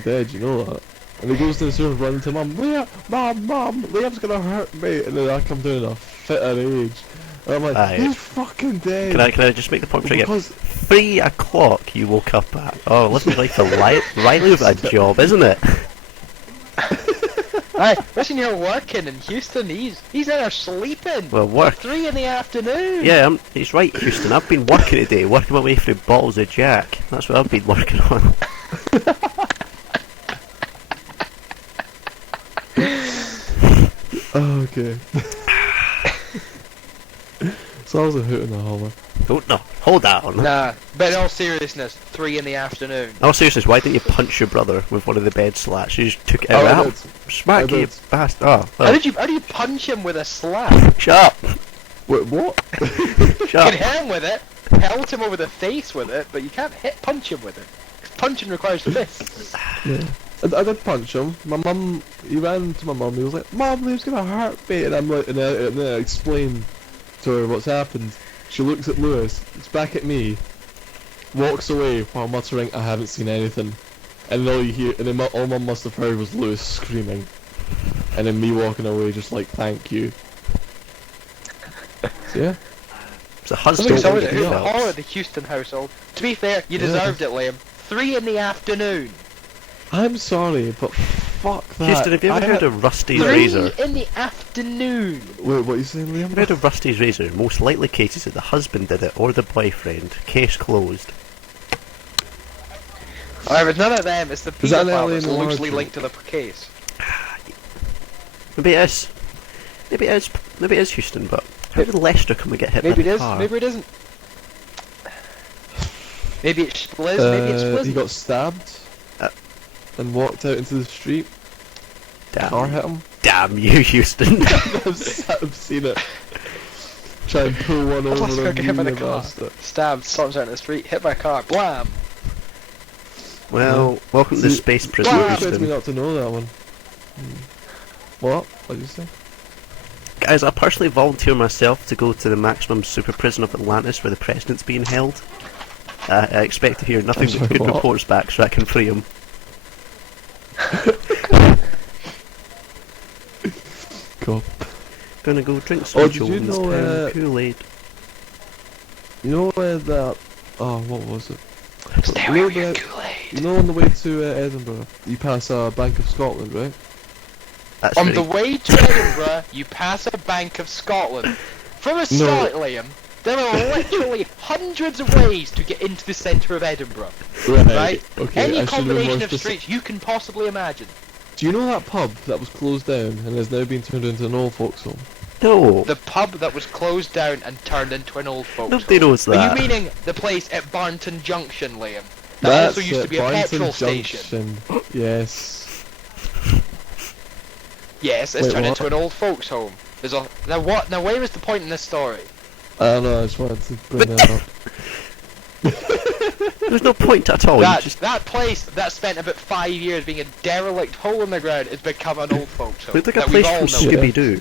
dead, you know that. And he goes downstairs running to Mum, Mum, Liam's gonna hurt me. And then I come down in a fit of rage. And I'm like, Aye. he's fucking dead. Can I just make the point again? Because 3 o'clock you woke up at. Oh, living life for Riley with a job, isn't it? Aye, listen, you're working in Houston. He's in there sleeping. Well, work. 3 in the afternoon. Yeah, he's right, Houston. I've been working today, working my way through bottles of Jack. That's what I've been working on. oh, okay. So I was a hoot and a holler. Oh no, hold on. Nah, but in all seriousness, 3 in the afternoon. Oh, seriously, why didn't you punch your brother with one of the bed slats? You just took it Oh, out. I did. Smack I you, did. bastard. Oh, How well, do you punch him with a slap? shut up. Wait, what? You Shut can up. hit him with it, pelt him over the face with it, but you can't punch him with it. 'Cause punching requires the fist. Yeah. I did punch him. My mum, he ran to my mum, he was like, Mum, Liam's gonna hurt me. And I'm like, and then I explained to her what's happened. She looks at Lewis, looks back at me, walks away while muttering, I haven't seen anything. And then all you hear, and then all Mum must have heard was Lewis screaming. And then me walking away just like, thank you. So yeah. It's a It's husband. always Don't a get hoot me all at the Houston household. To be fair, you deserved it, Liam. 3 in the afternoon. I'm sorry, but fuck that. Houston, have you ever I heard had- of Rusty's 3 razor? in the afternoon. Wait, what are you saying, Liam? Have you heard of Rusty's razor? Most likely cases that the husband did it or the boyfriend. Case closed. However, none of them. It's the Is that an paedophile that's alien loosely origin? linked to the case. Maybe it is. Maybe it is. Maybe it is Houston, but how did Lester come and get hit Maybe by it the is. car? Maybe it isn't. Maybe it's Spliz. Maybe it's Spliz. He got stabbed and walked out into the street. Car Damn, hit him. damn you, Houston. I've seen it. Try and pull one Let's over go and get hit by the you car. bastard. Stabbed, storms out in the street, hit by a car, blam! Well, welcome to the See, space prison, You expect me Houston. not to know that one. What? What did you say? Guys, I personally volunteer myself to go to the maximum super prison of Atlantis where the president's being held. I expect to hear nothing I'm but sorry, good what? reports back so I can free him. God. Gonna go drink some Oh, did you Jones know, Town Kool-Aid. You know where that... Oh, what was it? Stay You away know with your the- Kool-Aid! You know on the way to Edinburgh, you pass Bank of Scotland, right? That's On very- the way to Edinburgh, you pass a Bank of Scotland. From a start, Liam, there are literally hundreds of ways to get into the centre of Edinburgh. Right? Okay, Any I should have been combination more of specific. streets you can possibly imagine. Do you know that pub that was closed down and has now been turned into an old folks home? No, The pub that was closed down and turned into an old folks nobody home. knows Are that. you meaning the place at Barnton Junction, Liam? That also used to be a Barnton petrol station. Junction. Yes. Yes, it's Wait, turned what? into an old folks home. There's a now what? Now where is the point in this story? I don't know, I just wanted to bring that up. There's no point at all. You That just that place that spent about 5 years being a derelict hole in the ground has become an old folks home. looked like a that place we've all from known. Yeah. Scooby-Doo.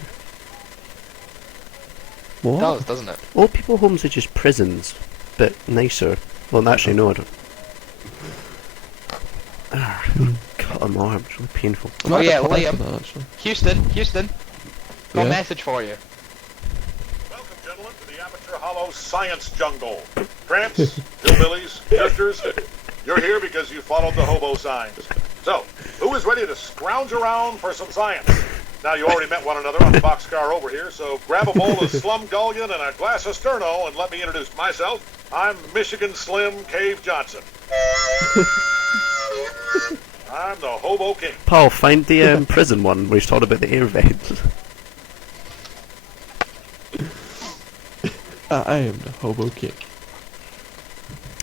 It What? does, doesn't it? Old people homes are just prisons, but nicer. Well, actually, no, I don't. Ah, cut on my arm. It's really painful. I might Oh, yeah, have applied Liam. for that, actually. Houston, got a Yeah? message for you. Welcome, gentlemen, to the Amateur Hollow Science Jungle. Tramps, hillbillies, drifters, you're here because you followed the hobo signs. So, who is ready to scrounge around for some science? Now, you already met one another on the boxcar over here, so grab a bowl of Slumgullion and a glass of Sterno, and let me introduce myself. I'm Michigan Slim Cave Johnson. I'm the Hobo King. Paul, find the prison one where he's talking about the air vents. I am the Hobo King.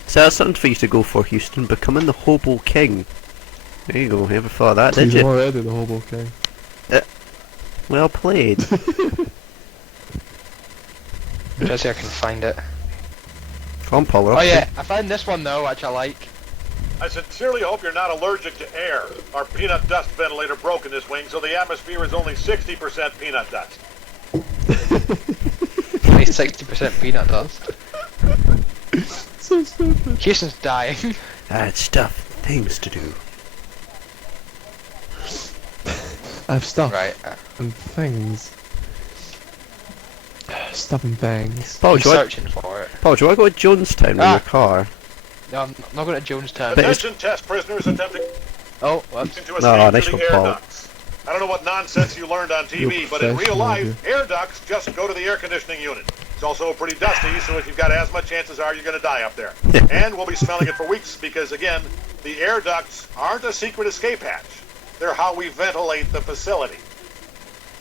So that's something for you to go for, Houston. Becoming the Hobo King. There you go. You ever thought of that, did He's you? already the Hobo King. Well played. Just see if I can find it. Come on, Paul. we're Oh off to- yeah, I found this one though, which I like. I sincerely hope you're not allergic to air. Our peanut dust ventilator broke in this wing, so the atmosphere is only 60% peanut dust. Only 60% peanut dust. So stupid. Houston's dying. Stuff, things to do. I have stuff Right. and things. Stuff and things. Paul, I'm do you want, searching for it. Paul, do you want to go to Jonestown in Ah. your car? No, I'm not going to Jonestown. But it's- Attention test prisoners attempting Oh, whoops. to escape nice through one, the air Paul. ducts. I don't know what nonsense you learned on TV, You're but in real professional, life, air ducts just go to the air conditioning unit. It's also pretty dusty, so if you've got asthma, chances are you're going to die up there. And we'll be smelling it for weeks because, again, the air ducts aren't a secret escape hatch. They're how we ventilate the facility.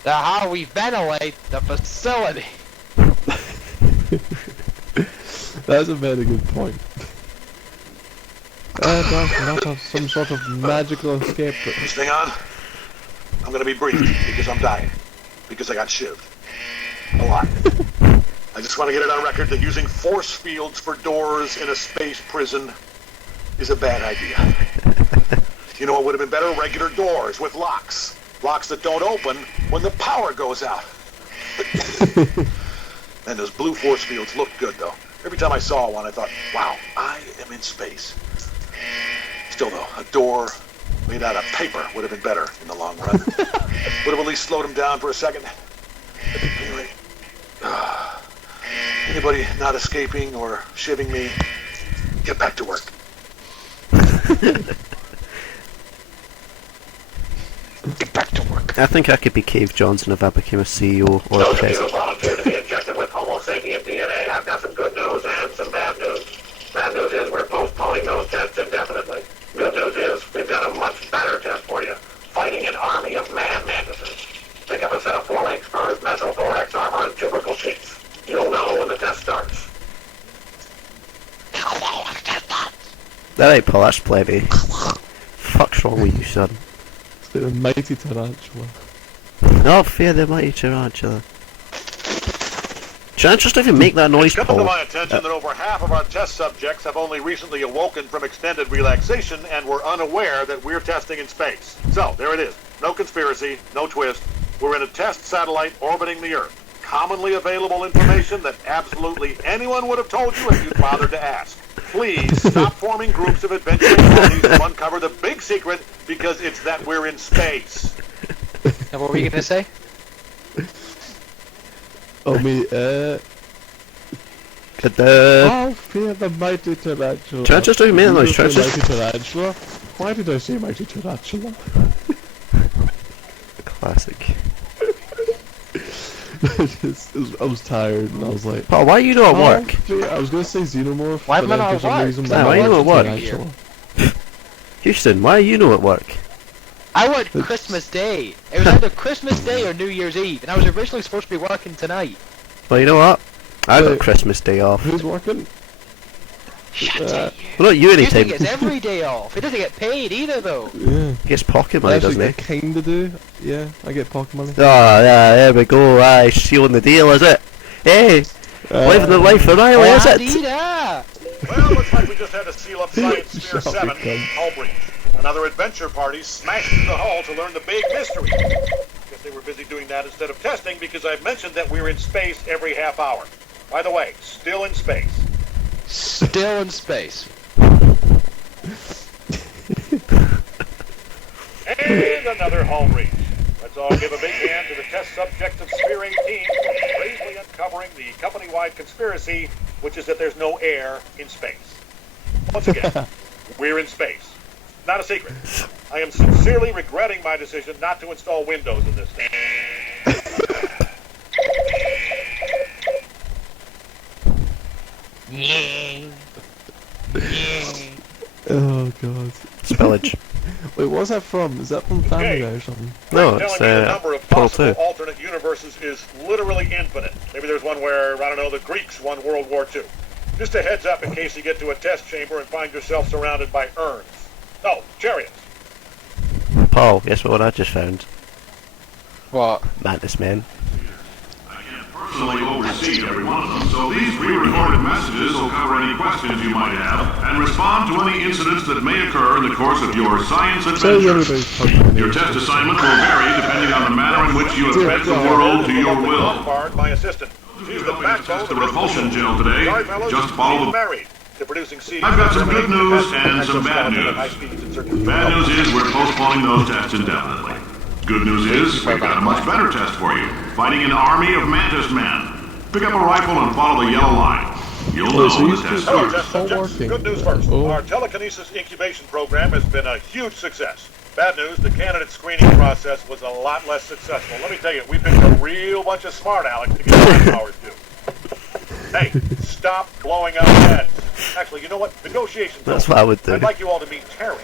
That's how we ventilate the facility. That's a very good point. Not have some sort of magical escape. This thing on? I'm going to be brief because I'm dying. Because I got shivved. A lot. I just want to get it on record that using force fields for doors in a space prison is a bad idea. You know what would have been better? Regular doors with locks. Locks that don't open when the power goes out. And those blue force fields look good, though. Every time I saw one, I thought, wow, I am in space. Still, though, a door made out of paper would have been better in the long run. Would have at least slowed him down for a second. Anyway, anybody not escaping or shivving me, get back to work. Get back to work. I think I could be Cave Johnson if I became a CEO or a Those of you president. who volunteered to be injected with Homo sapien DNA, I've got some good news and some bad news. Bad news is we're postponing those tests indefinitely. Good news is we've got a much better test for you. Fighting an army of man mantises. Pick up a set of 4-link spurs, mesothorax armor, and tubercle sheets. You'll know when the test starts. Alright, Paul, that's plenty. Fuck's wrong with you, son? It's like the mighty tarantula. Oh, fear the mighty tarantula. Should I just even make that noise, It's come to Paul? my attention that over half of our test subjects have only recently awoken from extended relaxation and were unaware that we're testing in space. So, there it is. No conspiracy, no twist. We're in a test satellite orbiting the Earth. Commonly available information that absolutely anyone would have told you if you'd bothered to ask. Please stop forming groups of adventurous parties to uncover the big secret because it's that we're in space. And what were you going to say? Oh me, Ta-da. oh fear the mighty tarantula. Can I just do make that noise? Can I Mighty just... tarantula? Why did I say mighty tarantula? Classic. I was tired and I was like, Paul, why are you not at oh, work? fear- I was gonna say xenomorph, Why but am I then not for at some work? reason Nah, my why are you mind's not at on work? tarantula. Houston, why are you not at work? I worked Christmas Day. It was either Christmas Day or New Year's Eve, and I was originally supposed to be working tonight. Well, you know what? I got Wait. Christmas Day off. Who's working? Shut it. Well, not you Houston anytime. gets every day off. He doesn't get paid either, though. Yeah. He gets pocket money, doesn't he? I kinda do. Yeah, I get pocket money. Oh, yeah, there we go. Aye, sealing the deal, is it? Hey, living the life of Riley, is it? Adida. Well, looks like we just had to seal up Science Sphere Shall 7, become- hull breach. Another adventure party smashed through the hull to learn the big mystery. Guess they were busy doing that instead of testing because I've mentioned that we're in space every half hour. By the way, still in space. Still in space. And another hull breach. Let's all give a big hand to the test subjects of Sphere 18 for bravely uncovering the company-wide conspiracy, which is that there's no air in space. Once again, we're in space. Not a secret. I am sincerely regretting my decision not to install Windows in this thing. Oh god. Spillage. Wait, what's that from? Is that from Family Okay. Guy or something? No, I'm it's telling you, the number of Portal possible 2. alternate universes is literally infinite. Maybe there's one where, I don't know, the Greeks won World War II. Just a heads up in case you get to a test chamber and find yourself surrounded by urns. No, chariots. Paul, guess what I just found? What? Mantis Man. Personally oversee every one of them, so these pre-recorded messages will cover any questions you might have and respond to any incidents that may occur in the course of your science So adventure. everybody's talking Your test assignment will vary depending on the manner in which you have bent the world to your will. Bard, my assistant. She's the backbone Test of the repulsion gel today. Sorry, fellas, Just follow the... married to producing CDs. I've got some good news and some bad news. Bad news is we're postponing those tests indefinitely. Good news is, we've got a much better test for you. Fighting an army of Mantis men. Pick up a rifle and follow the yellow line. You'll know so you the test Hello, starts. test subjects. Good news first. Oh. Our telekinesis incubation program has been a huge success. Bad news, the candidate screening process was a lot less successful. Let me tell you, we picked a real bunch of smart Alex to get our powers due. Hey, stop blowing out heads. Actually, you know what? Negotiations. That's what I would do. I'd like you all to meet Terry.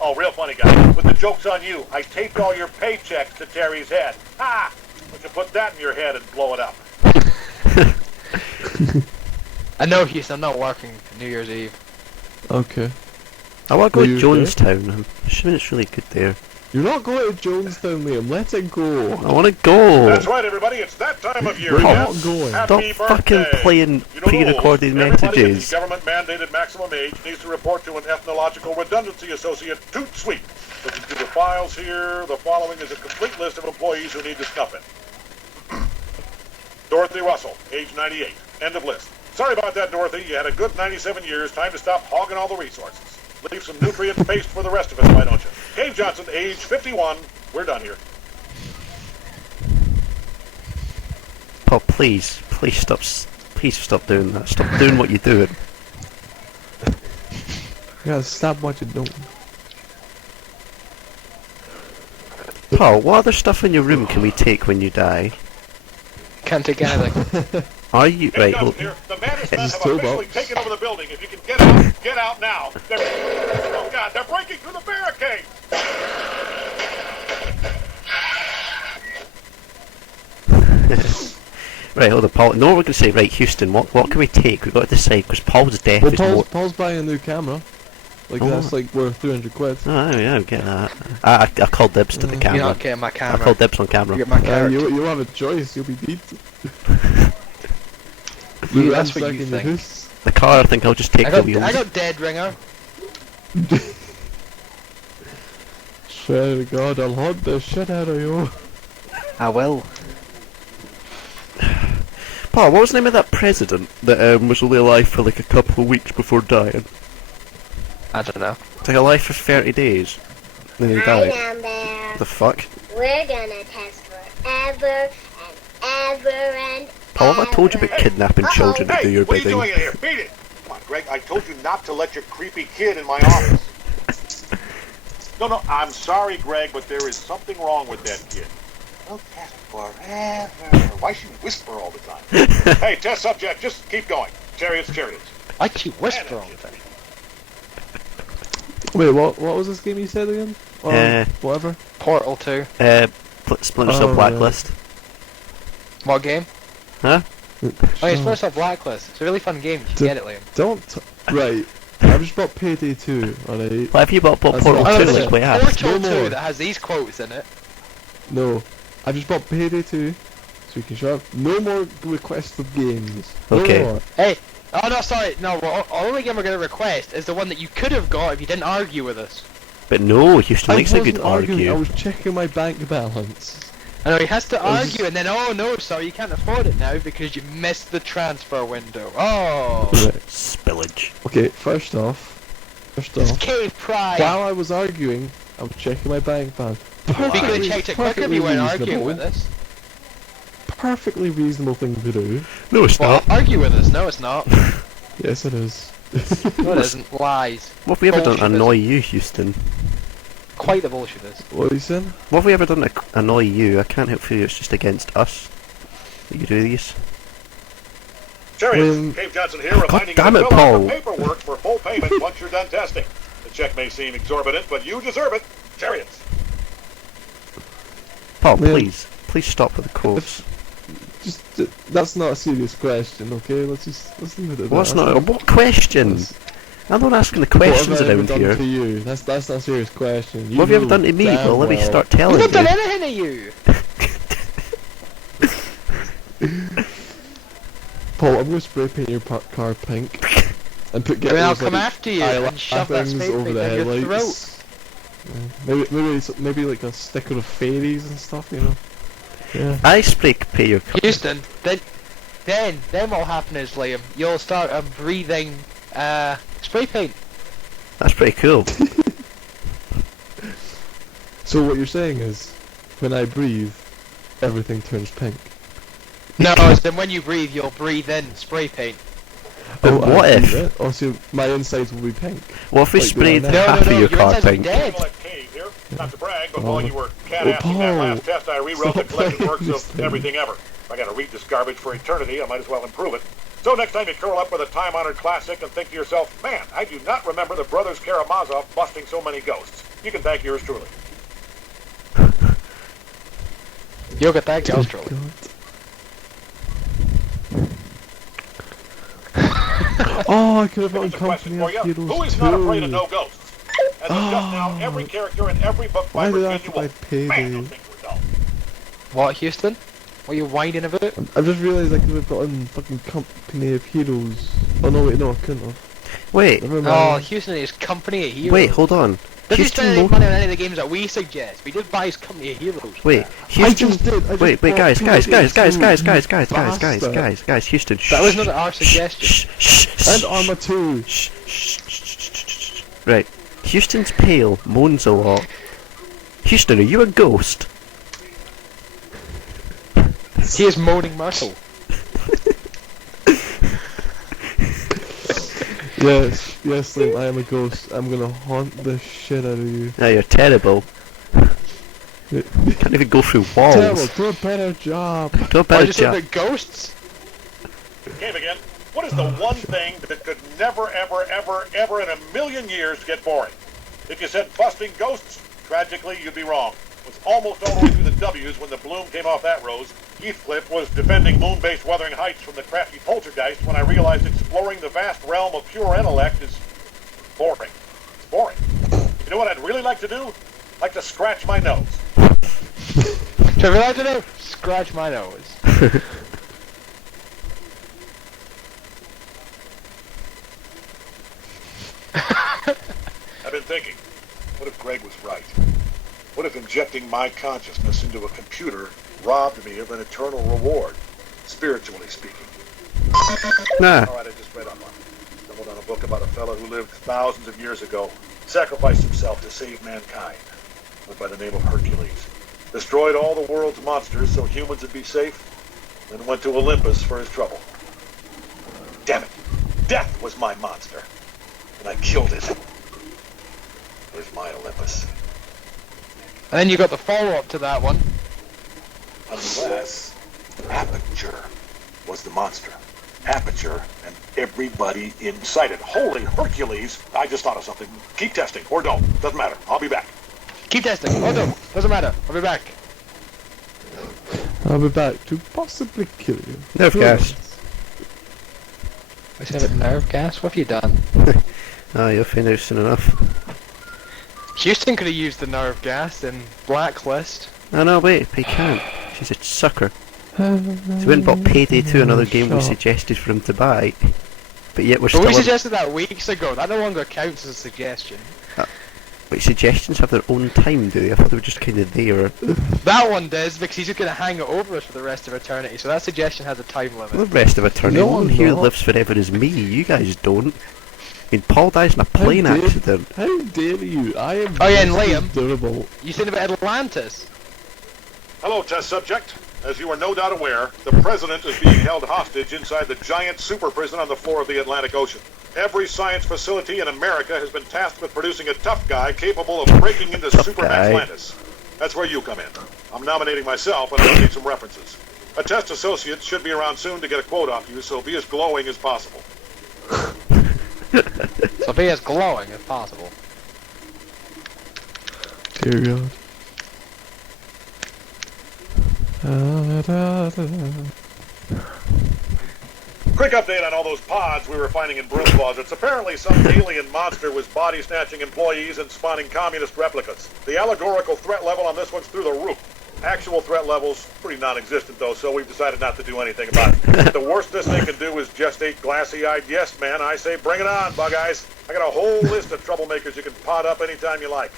Oh, real funny guy. With the joke's on you. I taped all your paychecks to Terry's head. Ha! But you put that in your head and blow it up. I know, Houston, I'm not working New Year's Eve. Okay. I want to go Were to you Jonestown. I'm assuming it's really good there. You're not going to Jonestown, Liam. Let it go. I want to go. That's right, everybody. It's that time of year. We're yes. not going. Happy Stop fucking birthday. playing You know the pre-recorded rules. Everybody at messages. the government-mandated maximum age needs to report to an ethnological redundancy associate toot sweep. Looking through the files here, the following is a complete list of employees who need to snuff it. Dorothy Russell, age 98. End of list. Sorry about that, Dorothy. You had a good 97 years. Time to stop hogging all the resources. Leave some nutrient paste for the rest of us, why don't you? Cave Johnson, age 51. We're done here. Paul, please stop doing that. Stop doing what you're doing. You gotta stop what you're doing. Paul, what other stuff in your room can we take when you die? Can't take anything. Are you Cave right? Johnson Hold, here. The Mantis men It's have two officially boats. taken over the building. If you can get out now. Oh, God, they're breaking through the barricade. right, hold on, Paul. No, we're going to say, right, Houston. What can we take? We've got to decide because Paul's death Well, is more. Paul's buying a new camera. Like, Oh. that's like worth 300 quid. Oh, yeah, I get that. I called dibs to the You're camera. not getting my I camera. called dibs on camera. You get my carrot. You'll have a choice. You'll be beat. You- that's what you Ransacking the think. house. The car, I think I'll just take I the got, wheels. I got Dead Ringer. Swear to God, I'll hunt the shit out of you. I will. Paul, what was the name of that president that was only alive for like a couple of weeks before dying? I don't know. Like alive for 30 days. Then he Hi died. down there. The fuck? We're gonna test forever and ever and Paul, have I told you about ever. kidnapping children to Hey, do your what are you bidding? doing in here? Beat it! Come on, Greg, I told you not to let your creepy kid in my office. No, I'm sorry, Greg, but there is something wrong with that kid. We'll test forever. Why should you whisper all the time? Hey, test subject, just keep going. Chariots. I keep whispering all the time. Wait, what was this game you said again? Or whatever? Portal 2. Splinter Cell Oh, Blacklist. What game? Huh? Oh, yeah, Splinter Cell Blacklist. It's a really fun game. You should get it, Liam. Don't. Right. I've just bought Payday 2, alright? Why have you bought That's Portal not- 2 Oh, like we have? Portal No 2 more. that has these quotes in it. No. I've just bought Payday 2, so you can shut up. No more requested games. No Okay. more. Hey! Oh, no, sorry. No, well, the only game we're going to request is the one that you could have got if you didn't argue with us. But no, Houston likes a good wasn't arguing, I argue. was checking my bank balance. I know, he has to I was argue and then, oh no, sorry, you can't afford it now because you missed the transfer window. Oh! Right. Spillage. Okay, first off, Cave Pride! while I was arguing, I was checking my bank balance. We could have Perfectly- checked it quicker if perfectly you weren't arguing reasonable. with us. Perfectly reasonable thing to do. No, it's Well, not. argue with us. No, it's not. Yes, it is. No, it isn't. Lies. What have we ever done to Bullshit, annoy you, Houston? Quite the bullshit is. What are you saying? What have we ever done to annoy you? I can't help feel it's just against us that you do these. Chariots, Um, Cave Johnson here, God reminding you damn to it, fill out Paul. the paperwork for full payment once you're done testing. The check may seem exorbitant, but you deserve it. Chariots. Paul, Liam. please stop with the quotes. That's not a serious question, okay? Let's leave it at What's that. not? What question? I'm not asking the questions What have I ever around done here. to you? That's not a serious question. What have you ever know done to me? damn Well, let me well. start We've telling not done you. anything to you! Paul, I'm going to spray paint your car pink and get I mean, I'll those, come like, after you eyelash and shove that things spray over paint the down your throat. headlights. Maybe like a sticker of fairies and stuff, you know. Yeah. I spray pay your car. Houston, then what'll happen is, Liam, you'll start breathing spray paint. That's pretty cool. So what you're saying is, when I breathe, everything turns pink. No, it's then when you breathe, you'll breathe in spray paint. But I what breathe if? it. Oh, so my insides will be pink. What if we Like they are sprayed now. No, half no, of no, your your car insides will be pink? dead. Like Katie here. Not to brag, but Oh. while you were Oh, cat-assing that Paul. last test, I rewrote the Stop collected playing works this of thing. everything ever. If I gotta read this garbage for eternity, I might as well improve it. So next time you curl up with a time-honored classic and think to yourself, man, I do not remember the brothers Karamazov busting so many ghosts. You can thank yours truly. You'll get that Oh, ghost trolley. God. Oh, I could have Here's gotten a question Company for of you. Heroes Who is not afraid of too. no ghosts? As of just now, every character in every book by Why did I Virginia have to buy Woolf. Man, Payday? those things were dull. What, Houston? What are you whining about? I just realised I could have gotten fucking Company of Heroes. Oh no, wait, no, I couldn't have. Wait, Never Oh, mind. Houston is Company of Heroes. wait, hold on. Does he Houston spend any Mo- money on any of the games that we suggest? We did buy his Company of Heroes. Wait, I Houston. just did. I just Wait, bought guys, Payday 2, bastard. Houston. That was not our suggestion. And Arma 2. Right, Houston's pale, moans a lot. Houston, are you a ghost? He is moaning Myrtle. Yes, yes, Liam, I am a ghost. I'm gonna haunt the shit out of you. No, you're terrible. You can't even go through Terrible, walls. do a better job. Do a Why better just job. about ghosts? Game again. What is the one thing that could never, ever, ever, ever in a million years get boring? If you said busting ghosts, tragically you'd be wrong. It was almost all the way through the W's when the bloom came off that rose. Heathcliff was defending moon-based Wuthering Heights from the crafty poltergeist when I realized exploring the vast realm of pure intellect is boring. It's boring. You know what I'd really like to do? Like to scratch my nose. Trevor, I don't know. Scratch my nose. I've been thinking, what if Greg was right? What if injecting my consciousness into a computer robbed me of an eternal reward, spiritually speaking? Nah, All right, I just read up on it. Stumbled on a book about a fellow who lived thousands of years ago, sacrificed himself to save mankind. Went by the name of Hercules. Destroyed all the world's monsters so humans would be safe, then went to Olympus for his trouble. Damn it! Death was my monster, and I killed it. There's my Olympus. And then you got the follow-up to that one. Unless Aperture was the monster. Aperture and everybody inside it. Holy Hercules! I just thought of something. Keep testing, or don't. Doesn't matter. I'll be back. Keep testing. Oh no, doesn't matter. I'll be back. I'll be back to possibly kill you. nerve gas. I said about nerve gas. What have you done? Oh, you'll find out soon enough. Houston could have used the nerve gas in Blacklist. Oh no, wait, he can't. She's a sucker. So we went and bought Payday 2, another game we suggested for him to buy. But yet we're But we still... suggested that weeks ago. That no longer counts as a suggestion. Wait, suggestions have their own time, do they? I thought they were just kind of there. That one does, because he's just going to hang it over us for the rest of eternity. So that suggestion has a time limit. The rest of eternity. No, No one I'm here not. lives forever as me. You guys don't. I mean, Paul dies in a plane dare- accident. How dare you? I am Oh, yeah, and just as Liam. durable. You said about Atlantis. Hello, test subject. As you are no doubt aware, the president is being held hostage inside the giant super prison on the floor of the Atlantic Ocean. Every science facility in America has been tasked with producing a tough guy capable of breaking into Super guy. Atlantis. That's where you come in. I'm nominating myself, and I need some references. A test associate should be around soon to get a quote off you, so be as glowing as possible. So be as glowing as possible. Dear God. Quick update on all those pods we were finding in broom closets. Apparently some alien monster was body-snatching employees and spawning communist replicas. The allegorical threat level on this one's through the roof. Actual threat level's pretty non-existent though, so we've decided not to do anything about it. The worst this thing can do is gestate glassy-eyed yes man. I say bring it on, bug eyes. I got a whole list of troublemakers you can pod up anytime you like.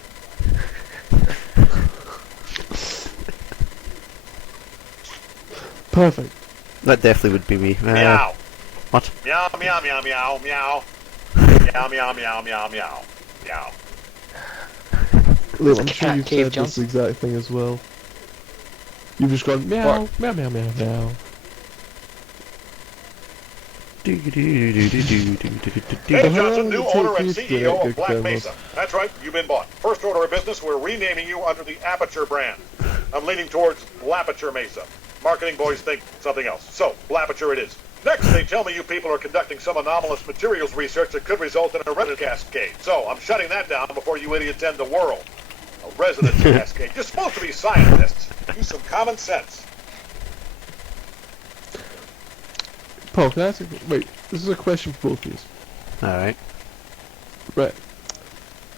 Perfect. That definitely would be me. Meow. What? Meow, meow, meow, meow, meow. Meow, meow, meow, meow, meow. Meow. Liam, I'm sure Cat you've Cave said this Johnson. exact thing as well. You've just gone meow, meow, meow, meow, meow. Dave Johnson, new owner and CEO of Black Mesa. That's right, you've been bought. First order of business, we're renaming you under the Aperture brand. I'm leaning towards Blapature Mesa. Marketing boys think something else. So, Blapature it is. Next, they tell me you people are conducting some anomalous materials research that could result in a resident cascade. So, I'm shutting that down before you idiots end the world. A resident cascade. You're supposed to be scientists. Use some common sense. Paul, can I ask you, wait, this is a question for both of you. Alright. Right.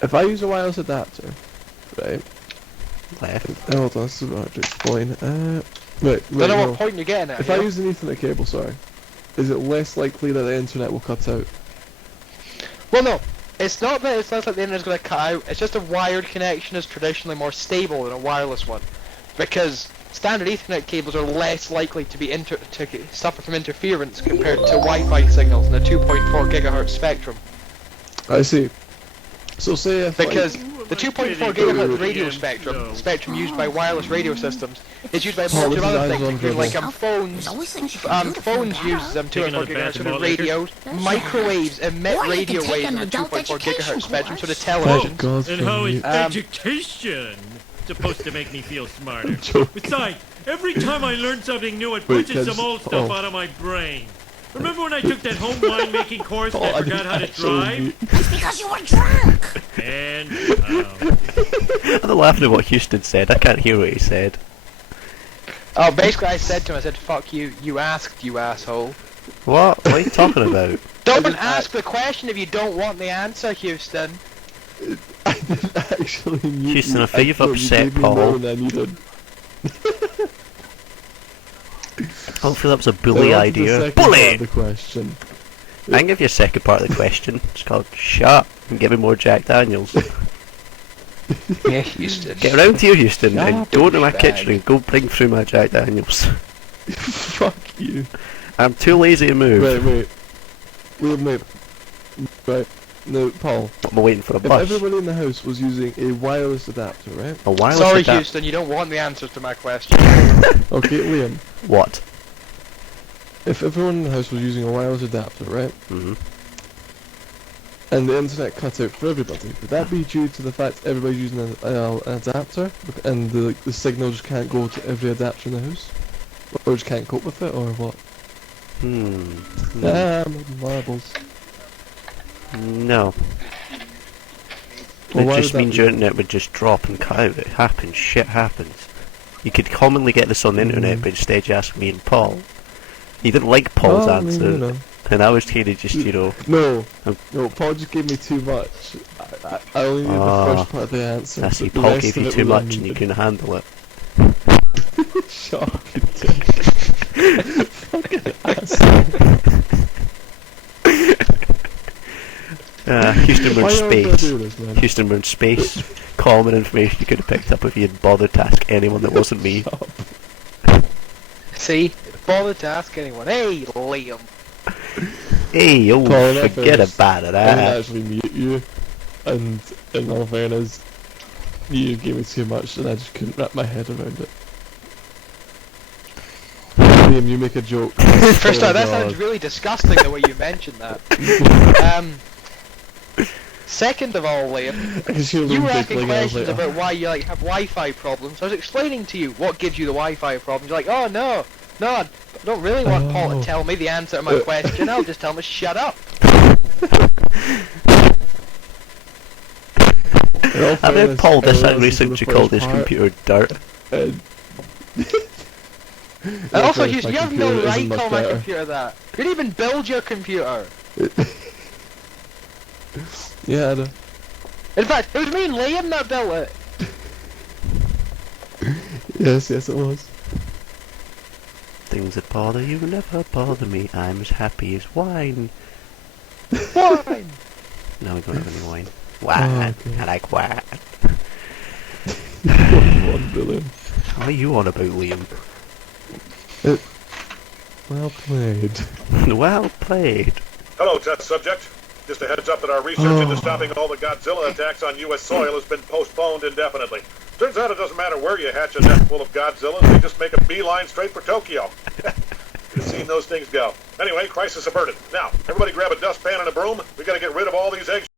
If I use a wireless adapter, right? Left. Hold on, this is hard to explain. Right, Don't know no. what point you're getting at. If I use an Ethernet cable, sorry, is it less likely that the internet will cut out? Well, no. It's not that it's less like the internet's going to cut out. It's just a wired connection is traditionally more stable than a wireless one, because standard Ethernet cables are less likely to be to suffer from interference compared to Wi-Fi signals in a 2.4 gigahertz spectrum. I see. So say if Because like, the 2.4 gigahertz radio spectrum, the spectrum used by wireless radio systems, is used by a bunch of other things, including like phones. Phones use 2.4 gigahertz sort of radios. Microwaves emit radio waves in the 2.4 gigahertz spectrum, sort of televisions. God, And how is Um, education supposed to make me feel smarter? joking. Besides, every time I learn something new, it Wait, pushes kids, some old stuff oh. out of my brain. Remember when I took that home wine making course and I forgot how to drive? It's because you were drunk. And I'm not laughing at what Houston said. I can't hear what he said. Oh, basically I said to him, I said, fuck you, you asked, you asshole. What? What are you talking about? Don't ask the question if you don't want the answer, Houston. I didn't actually mute Houston, you. I feel you've thought you upset gave me Paul. more than I needed. Hopefully that was a Now bully on to the idea. second part Bully! of the question. I can give you a second part of the question. It's called Shut Up and Give Me More Jack Daniels. Yeah, Houston. Get around here, Houston, Shut and up, go to my douchebag. kitchen and go bring through my Jack Daniels. Fuck you. I'm too lazy to move. Wait. Wait. Right. No, Paul. I'm waiting for a If bus. everybody in the house was using a wireless adapter, right? A wireless Sorry, adapter. Houston, you don't want the answers to my question. Okay, Liam. What? If everyone in the house was using a wireless adapter, right? Mm-hmm. And the internet cut out for everybody, would that be due to the fact everybody's using an adapter? And the signal just can't go to every adapter in the house? Or just can't cope with it, or what? Marbles. No. Well, It why just would that means be? your internet would just drop and cut out. It happens. Shit happens. You could commonly get this on the internet, but instead you asked me and Paul. You didn't like Paul's Well, I mean, answer, you know. and I was here to just, No, Um, no, Paul just gave me too much. I only need Ah, the first part of the answer. I see. but the Paul rest gave of you it too was much and you unneeded. couldn't handle it. Shut up, you dick. Fucking asshole. Houston, we're Why in are we space. do this, man? Houston, we're in space. Common information you could have picked up if you had bothered to ask anyone that wasn't me. See? Bother to ask anyone. Hey, Liam. Hey, oh, Paul, in forget fairness, about it. I didn't Ah. actually mute you, and in all fairness, you gave me too much and I just couldn't wrap my head around it. Liam, you make a joke. First Oh off, that God. sounds really disgusting the way you mentioned that. Second of all, Liam, I can hear you Liam were asking giggling, I was questions like, about why you have Wi-Fi problems. I was explaining to you what gives you the Wi-Fi problems. You're like, oh no, I don't really want Paul Oh. to tell me the answer to my question. I'll just tell him to shut up. in all I bet fairness, Paul everyone disagree listened to since you the called first his part, computer dirt. and- And also, fairness, Houston, my you have no computer right isn't to much call my better. computer that. You didn't even build your computer. Yeah, I know. In fact, it was me and Liam that built it. Yes, it was. Things that bother you never bother me. I'm as happy as wine. Why? No, we don't have any wine. Wine. okay. I like wine. 1 billion. What are you on about, Liam? Well played. Well played. Hello, test subject. Just a heads up that our research into stopping all the Godzilla attacks on U.S. soil has been postponed indefinitely. Turns out it doesn't matter where you hatch a net full of Godzillas, they just make a beeline straight for Tokyo. You've seen those things go. Anyway, crisis averted. Now, everybody grab a dustpan and a broom. We gotta get rid of all these eggs.